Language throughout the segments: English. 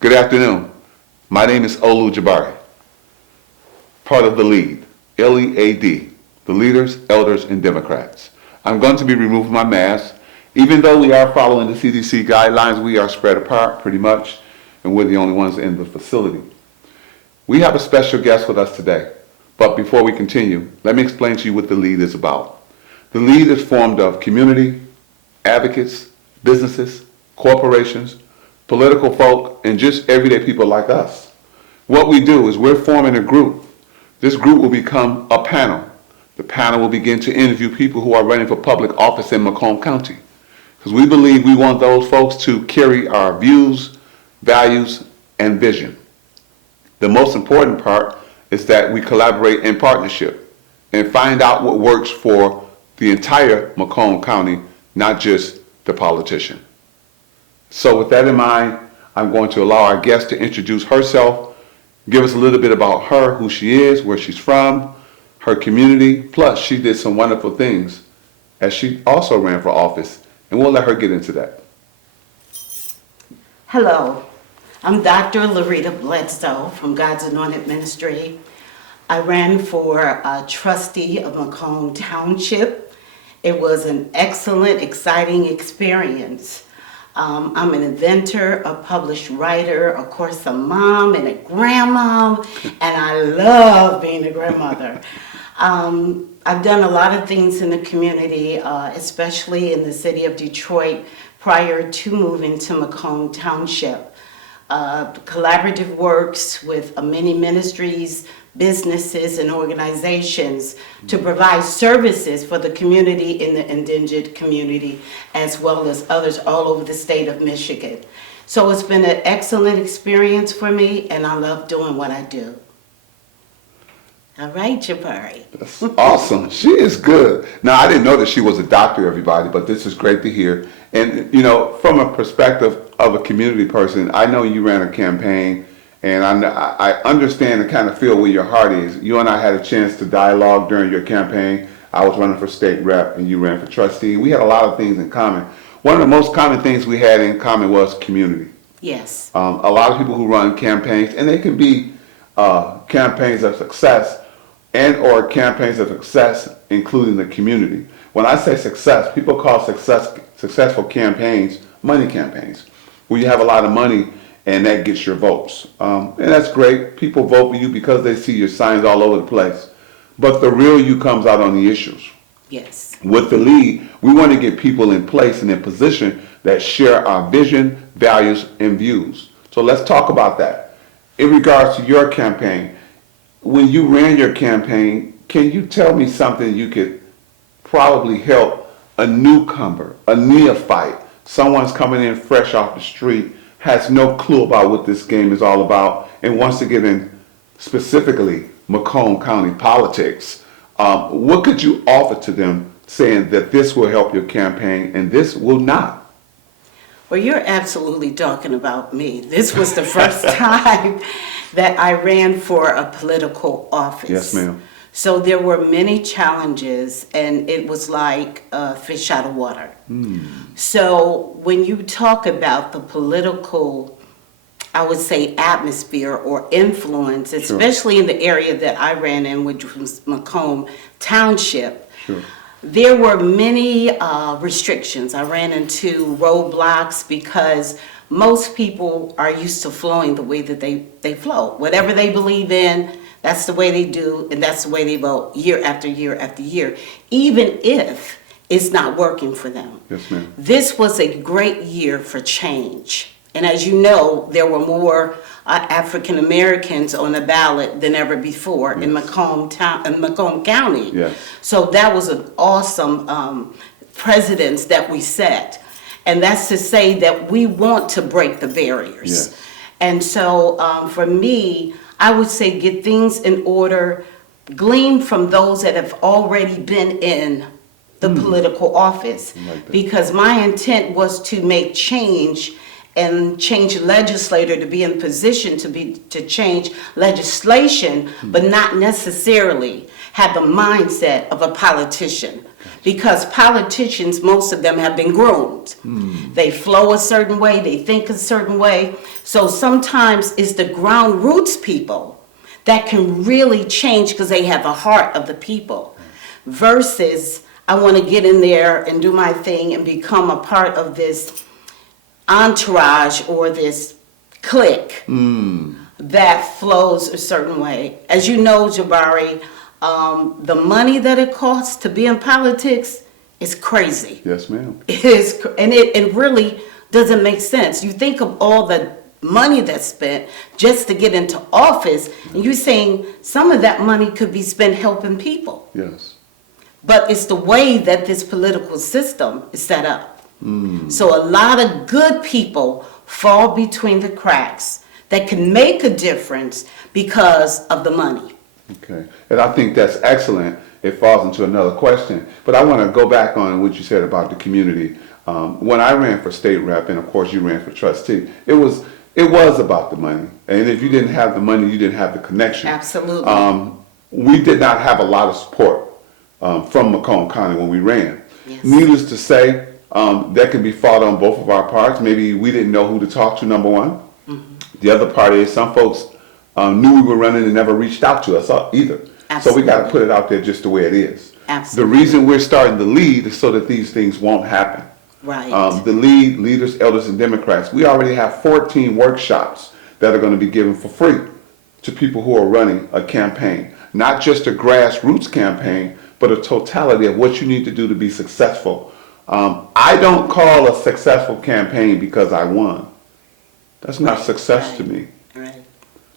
Good afternoon. My name is Olu Jabari, part of the LEAD, L.E.A.D, the Leaders, Elders, and Democrats. I'm going to be removing my mask. Even though we are following the CDC guidelines, we are spread apart pretty much, and we're the only ones in the facility. We have a special guest with us today, but before we continue, let me explain to you what the LEAD is about. The LEAD is formed of community, advocates, businesses, corporations, political folk, and just everyday people like us. What we do is we're forming a group. This group will become a panel. The panel will begin to interview people who are running for public office in Macomb County, because we believe we want those folks to carry our views, values, and vision. The most important part is that we collaborate in partnership and find out what works for the entire Macomb County, not just the politician. So with that in mind, I'm going to allow our guest to introduce herself, give us a little bit about her, who she is, where she's from, her community, plus she did some wonderful things as she also ran for office, and we'll let her get into that. Hello, I'm Dr. Loretta Bledsoe from God's Anointed Ministry. I ran for trustee of Macomb Township. It was an excellent, exciting experience. I'm an inventor, a published writer, of course a mom and a grandmom, and I love being a grandmother. I've done a lot of things in the community, especially in the city of Detroit prior to moving to Macomb Township. Collaborative works with many ministries, businesses, and organizations to provide services for the community in the indigent community, as well as others all over the state of Michigan. So it's been an excellent experience for me, and I love doing what I do. All right, Jabari. That's awesome. She is good. Now, I didn't know that she was a doctor, everybody, but this is great to hear. And, you know, from a perspective of a community person, I know you ran a campaign, and I understand and kind of feel where your heart is. You and I had a chance to dialogue during your campaign. I was running for state rep, and you ran for trustee. We had a lot of things in common. One of the most common things we had in common was community. Yes. A lot of people who run campaigns, and they can be campaigns of success and or campaigns of success including the community. When I say success, people call successful campaigns money campaigns, where you have a lot of money and that gets your votes. And that's great. People vote for you because they see your signs all over the place. But the real you comes out on the issues. Yes. With the LEAD, we want to get people in place and in position that share our vision, values, and views. So let's talk about that. In regards to your campaign, when you ran your campaign, can you tell me something you could probably help a newcomer, a neophyte, someone's coming in fresh off the street, has no clue about what this game is all about, and wants to get in specifically Macomb County politics? What could you offer to them saying that this will help your campaign and this will not? Well, you're absolutely talking about me. This was the first time that I ran for a political office. Yes, ma'am. So there were many challenges, and it was like a fish out of water. So when you talk about the political, I would say, atmosphere or influence, especially in the area that I ran in, which was Macomb Township, there were many restrictions. I ran into roadblocks because most people are used to flowing the way that they flow. Whatever they believe in, that's the way they do, and that's the way they vote year after year after year, even if it's not working for them. Yes, ma'am. This was a great year for change. And as you know, there were more African Americans on the ballot than ever before in Macomb County. Yes. So that was an awesome precedence that we set. And that's to say that we want to break the barriers. Yes. And so for me, I would say get things in order, glean from those that have already been in the political office. Like that. Because my intent was to make change and change legislator to be in position to change legislation, but not necessarily have the mindset of a politician. because politicians, most of them have been groomed. They flow a certain way, they think a certain way. So sometimes it's the ground roots people that can really change because they have the heart of the people. Versus, I want to get in there and do my thing and become a part of this entourage or this clique that flows a certain way. As you know, Jabari, the money that it costs to be in politics is crazy. Yes, ma'am. It is, and it really doesn't make sense. You think of all the money that's spent just to get into office, and you're saying some of that money could be spent helping people. Yes. But it's the way that this political system is set up. So a lot of good people fall between the cracks that can make a difference because of the money. Okay. And I think that's excellent. It falls into another question. But I want to go back on what you said about the community. When I ran for state rep, and of course you ran for trustee, it was about the money. And if you didn't have the money, you didn't have the connection. Absolutely. We did not have a lot of support from Macomb County when we ran. Yes. Needless to say, that can be fault on both of our parts. Maybe we didn't know who to talk to, number one. The other part is some folks knew we were running and never reached out to us either. Absolutely. So we got to put it out there just the way it is. Absolutely. The reason we're starting the LEAD is so that these things won't happen. Right. The LEAD, Leaders, Elders, and Democrats, we already have 14 workshops that are going to be given for free to people who are running a campaign. Not just a grassroots campaign, but a totality of what you need to do to be successful. I don't call a successful campaign because I won. That's not success to me. Right.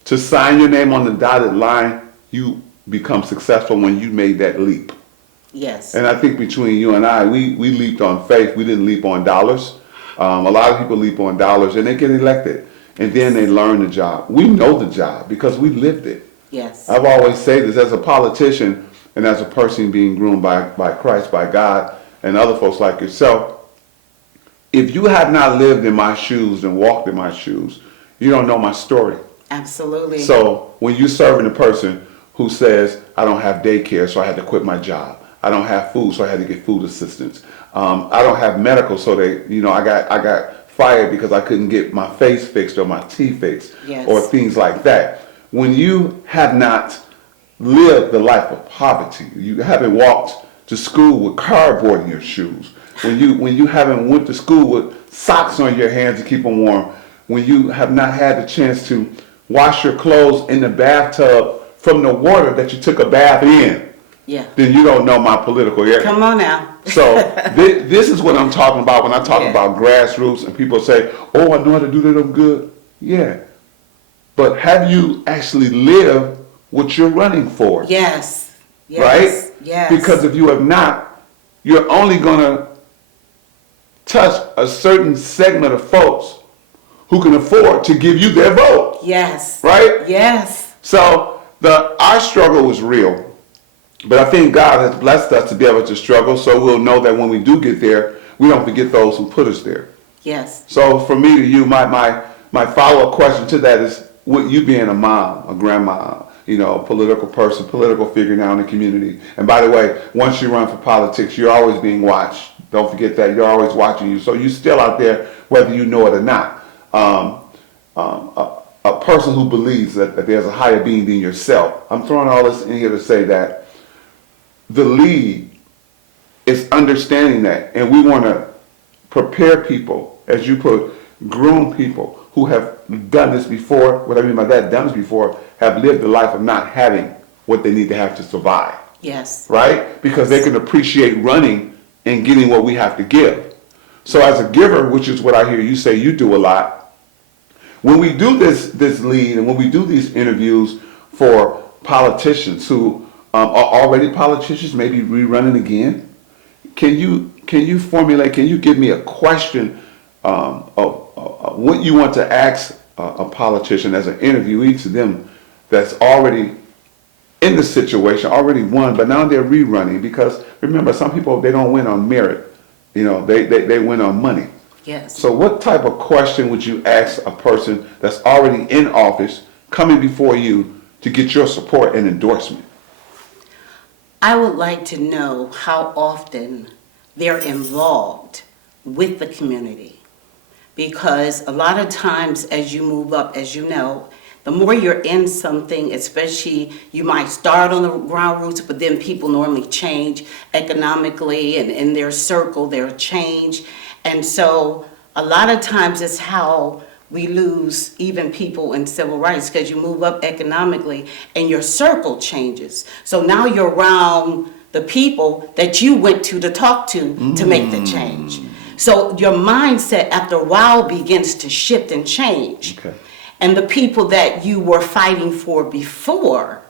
To sign your name on the dotted line, you become successful when you made that leap. Yes. And I think between you and I, we leaped on faith. We didn't leap on dollars. A lot of people leap on dollars and they get elected. And then they learn the job. We know the job because we lived it. Yes. I've always said this as a politician and as a person being groomed by Christ, by God, and other folks like yourself. If you have not lived in my shoes and walked in my shoes, you don't know my story. Absolutely. So when you're serving a person who says, I don't have daycare, so I had to quit my job. I don't have food, so I had to get food assistance. I don't have medical, so I got fired because I couldn't get my face fixed or my teeth fixed, Yes. or things like that. When you have not lived the life of poverty, you haven't walked to school with cardboard in your shoes, when you haven't went to school with socks on your hands to keep them warm, when you have not had the chance to wash your clothes in the bathtub from the water that you took a bath in, Yeah. then you don't know my political area. Come on now. So this is what I'm talking about when I talk Yeah. about grassroots and people say, oh, I know how to do that, I'm good. Yeah. But have you actually lived what you're running for? Yes. Yes. Right? Yes. Because if you have not, you're only going to touch a certain segment of folks who can afford to give you their vote. Yes. Right? Yes. So our struggle was real. But I think God has blessed us to be able to struggle, so we'll know that when we do get there, we don't forget those who put us there. Yes. So from me to you, my follow-up question to that is, with you being a mom, a grandma, a political person, political figure now in the community. And by the way, once you run for politics, you're always being watched. Don't forget that. You're always watching you. So you're still out there, whether you know it or not. A person who believes that there's a higher being than yourself. I'm throwing all this in here to say that the LEAD is understanding that, and we want to prepare people, as you put, groom people who have done this before. What I mean by that, done this before, have lived the life of not having what they need to have to survive. Yes. Right? Because they can appreciate running and getting what we have to give. So as a giver, which is what I hear you say you do a lot, when we do this LEAD and when we do these interviews for politicians who are already politicians, maybe rerunning again, can you give me a question of what you want to ask a politician as an interviewee to them that's already in the situation, already won, but now they're rerunning? Because remember, some people, they don't win on merit. They win on money. Yes. So what type of question would you ask a person that's already in office coming before you to get your support and endorsement? I would like to know how often they're involved with the community. Because a lot of times as you move up, as you know, the more you're in something, especially you might start on the ground roots, but then people normally change economically and in their circle, they'll change. And so a lot of times it's how we lose even people in civil rights, because you move up economically and your circle changes. So now you're around the people that you went to talk to make the change. So your mindset after a while begins to shift and change. Okay. And the people that you were fighting for before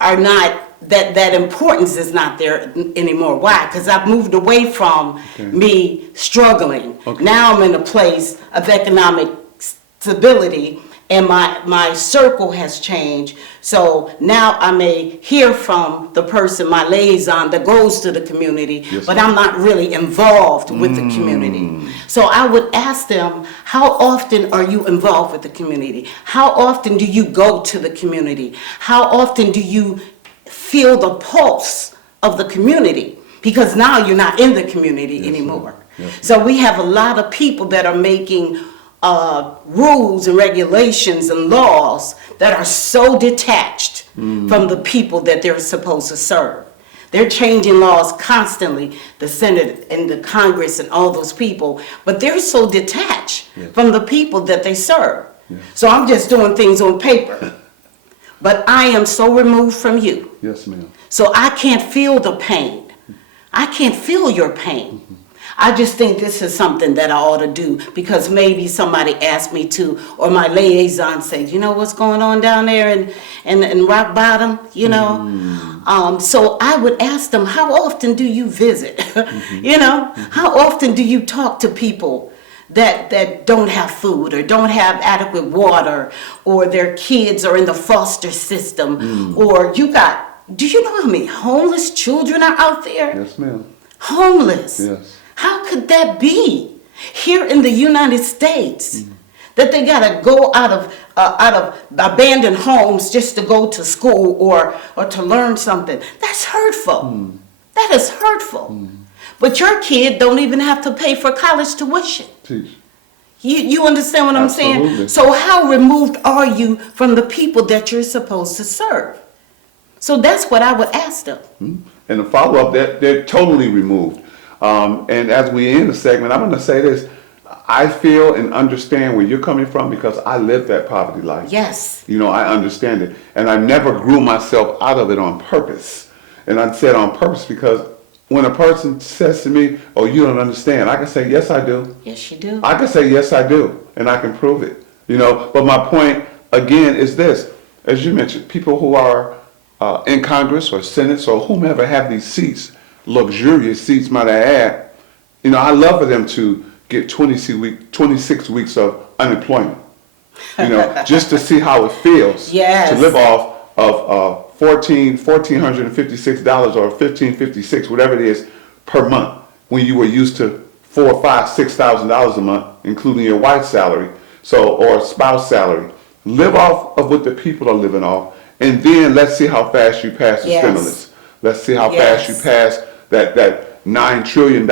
are not, that importance is not there anymore. Why? Because I've moved away from me struggling. Okay. Now I'm in a place of economic stability, and my circle has changed. So now I may hear from the person, my liaison, that goes to the community, Yes, but ma'am. I'm not really involved with the community. So I would ask them, how often are you involved with the community? How often do you go to the community? How often do you feel the pulse of the community? Because now you're not in the community anymore. Yes. So we have a lot of people that are making rules and regulations and laws that are so detached from the people that they're supposed to serve. They're changing laws constantly, the Senate and the Congress and all those people, but they're so detached from the people that they serve. So I'm just doing things on paper. But I am so removed from you. Yes, ma'am. So I can't feel the pain. I can't feel your pain. I just think this is something that I ought to do, because maybe somebody asked me to, or my liaison said, you know what's going on down there in Rock Bottom, you know? So I would ask them, how often do you visit? You know, how often do you talk to people that don't have food or don't have adequate water, or their kids are in the foster system, or do you know how many homeless children are out there? Yes, ma'am. Homeless. Yes. How could that be here in the United States? That they gotta go out of abandoned homes just to go to school or to learn something. That's hurtful. That is hurtful. But your kid don't even have to pay for college tuition. Teach. You understand what I'm saying? Absolutely. So how removed are you from the people that you're supposed to serve? So that's what I would ask them. And the follow-up, they're totally removed. And as we end the segment, I'm going to say this. I feel and understand where you're coming from, because I lived that poverty life. Yes. You know, I understand it. And I never grew myself out of it on purpose. And I said on purpose because when a person says to me, oh, you don't understand, I can say, yes, I do. Yes, you do. I can say, yes, I do. And I can prove it. You know, but my point, again, is this. As you mentioned, people who are in Congress or Senate or whomever have these seats, luxurious seats, might I add, you know, I love for them to get 26 weeks of unemployment, you know, just to see how it feels to live off of $1,456 or $1,556, whatever it is, per month, when you were used to $4,000, $5,000, $6,000 a month, including your wife's salary, or spouse salary. Live off of what the people are living off, and then let's see how fast you pass the stimulus. Let's see how fast you pass that $9 trillion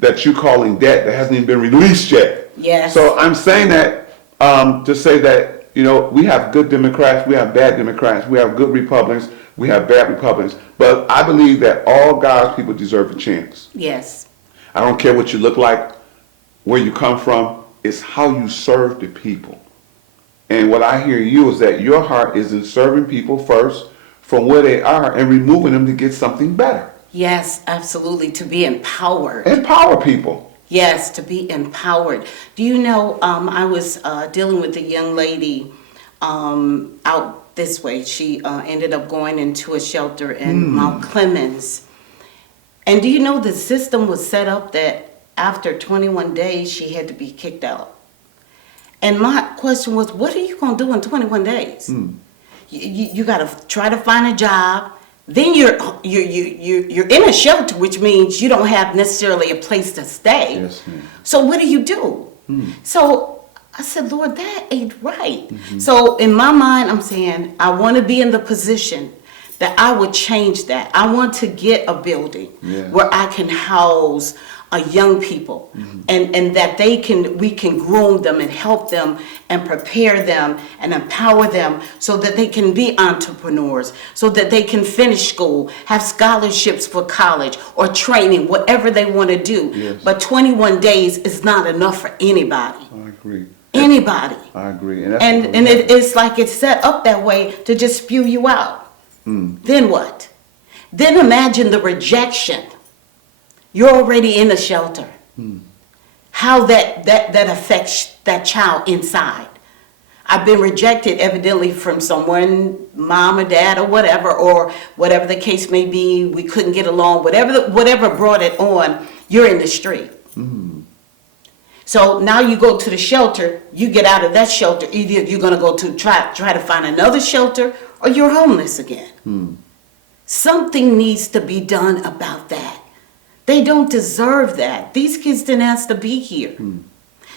that you're calling debt that hasn't even been released yet. Yes. So I'm saying that to say that, you know, we have good Democrats, we have bad Democrats, we have good Republicans, we have bad Republicans, but I believe that all God's people deserve a chance. Yes. I don't care what you look like, where you come from, it's how you serve the people. And what I hear you is that your heart is in serving people first from where they are and removing them to get something better. Yes, absolutely, to be empowered. Empower people. Yes, to be empowered. Do you know, I was dealing with a young lady out this way. She ended up going into a shelter in Mount Clemens. And do you know the system was set up that after 21 days she had to be kicked out? And my question was, what are you going to do in 21 days? You got to try to find a job. Then you're in a shelter, which means you don't have necessarily a place to stay. Yes, ma'am. So what do you do? So I said, Lord, that ain't right. So in my mind, I'm saying, I want to be in the position that I would change that. I want to get a building where I can house young people, and that we can groom them and help them and prepare them and empower them so that they can be entrepreneurs, so that they can finish school, have scholarships for college or training, whatever they want to do. Yes. But 21 days is not enough for anybody. I agree. Anybody. I agree. It's like it's set up that way to just spew you out. Then what? Then imagine the rejection. You're already in a shelter. How that affects that child inside. I've been rejected evidently from someone, mom or dad or whatever the case may be. We couldn't get along. Whatever brought it on, you're in the street. So now you go to the shelter, you get out of that shelter, either you're going to go to try to find another shelter or you're homeless again. Something needs to be done about that. They don't deserve that. These kids didn't ask to be here.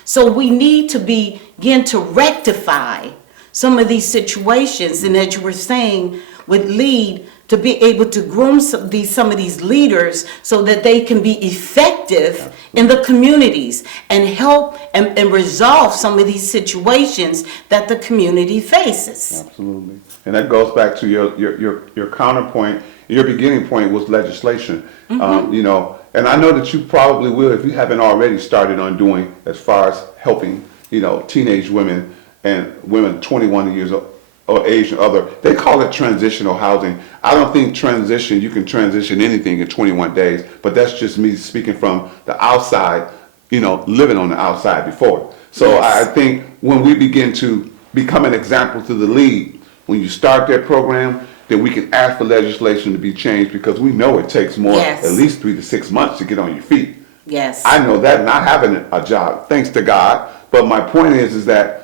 So we need to begin to rectify some of these situations, and as you were saying with LEAD, to be able to groom some of these leaders so that they can be effective in the communities and help and resolve some of these situations that the community faces. Absolutely. And that goes back to your counterpoint. Your beginning point was legislation. You know, and I know that you probably will, if you haven't already started on doing as far as helping, you know, teenage women and women 21 years old or age and other. They call it transitional housing. I don't think you can transition anything in 21 days, but that's just me speaking from the outside, you know, living on the outside before. So Yes. I think when we begin to become an example to the LEAD, when you start that program, then we can ask for legislation to be changed, because we know it takes more, Yes. at least 3 to 6 months to get on your feet. Yes. I know that, not having a job, thanks to God. But my point is that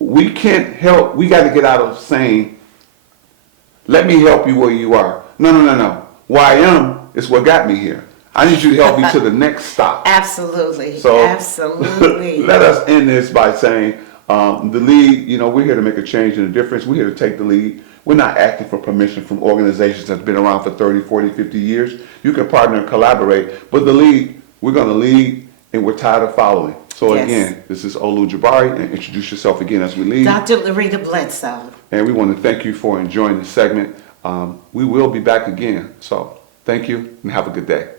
we can't help, we got to get out of saying, let me help you where you are. No. Where I am is what got me here. I need you to help me to the next stop. Absolutely. So Absolutely. let us end this by saying, the LEAD, you know, we're here to make a change and a difference. We're here to take the lead. We're not asking for permission from organizations that's been around for 30, 40, 50 years. You can partner and collaborate. But the LEAD, we're going to lead, and we're tired of following. So Yes. again, this is L.E.A.D, and introduce yourself again as we leave. Dr. L.E.A.D Bledsoe. And we want to thank you for enjoying this segment. We will be back again. So thank you and have a good day.